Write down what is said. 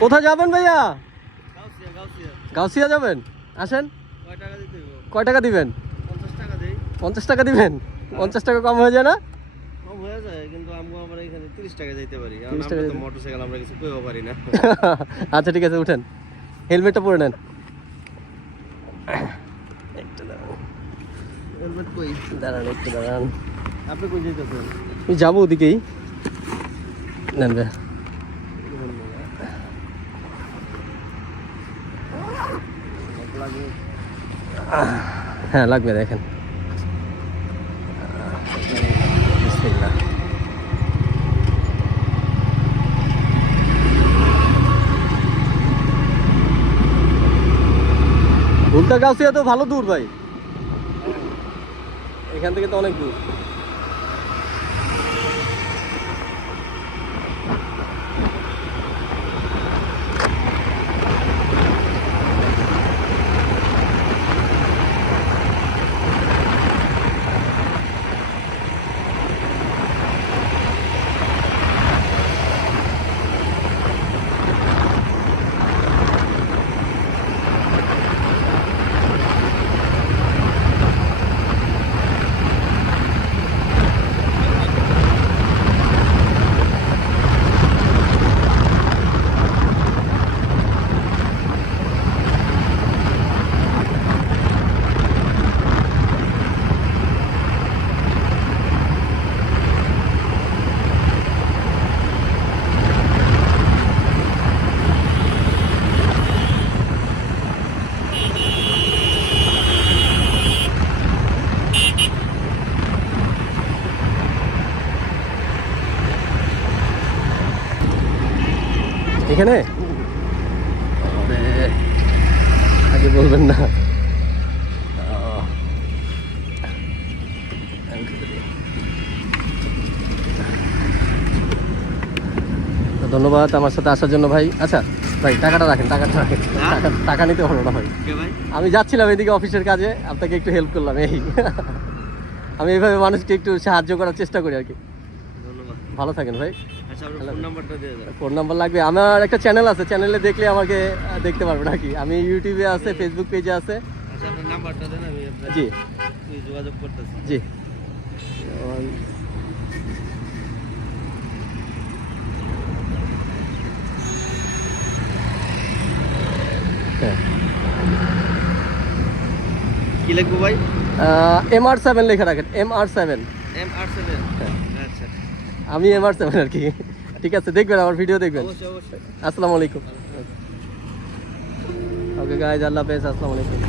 কোথায় যাবেন ভাইয়া? গাউসিয়া যাবেন? আসেন। কয় টাকা দিবেন? 50 টাকা দিবেন? 50 টাকা কম হয়ে যায় না? কম হয়ে যায়, কিন্তু আমরা এখানে 30 টাকা যাইতে পারি। আমরা তো মোটরসাইকেল, আমরা কিছু কইও পারি না। আচ্ছা ঠিক আছে, উঠেন, হেলমেটটা পরে নেন। হেলমেট কই? দাঁড়ান একটু দাঁড়ান। আপনি কই যাইতেছেন? আমি যাবো ওদিকেই। নেন ভাই। হ্যাঁ লাগবে, দেখেন। ভুলতা গাউসিয়া তো ভালো দূর ভাই, এখান থেকে তো অনেক দূর। এখানে আগে বলবেন না। ধন্যবাদ আমার সাথে আসার জন্য ভাই। আচ্ছা ভাই, টাকাটা রাখেন, টাকাটা রাখেন। টাকা নিতে হলো না ভাই, আমি যাচ্ছিলাম এদিকে অফিসের কাজে, আপনাকে একটু হেল্প করলাম এই। আমি এইভাবে মানুষকে একটু সাহায্য করার চেষ্টা করি আর কি। ভালো থাকেন ভাই। ফোন নাম্বার লাগবে? আমার একটা চ্যানেল আছে, চ্যানেলে দেখলে আমাকে দেখতে পারবেন আর কি। আমি ইউটিউবে আছে, ফেসবুক পেজে আছে। জি যোগাযোগ করতেছি। জি কি লিখবো ভাই? MR7 লেখা রাখেন, MR7। আচ্ছা, আমি MR7 আর কি। ঠিক আছে, দেখবেন আমার ভিডিও দেখবেন। অবশ্যই। আসসালামু আলাইকুম। ওকে গাইজ, আল্লাহ হাফেজ, আসসালামু আলাইকুম।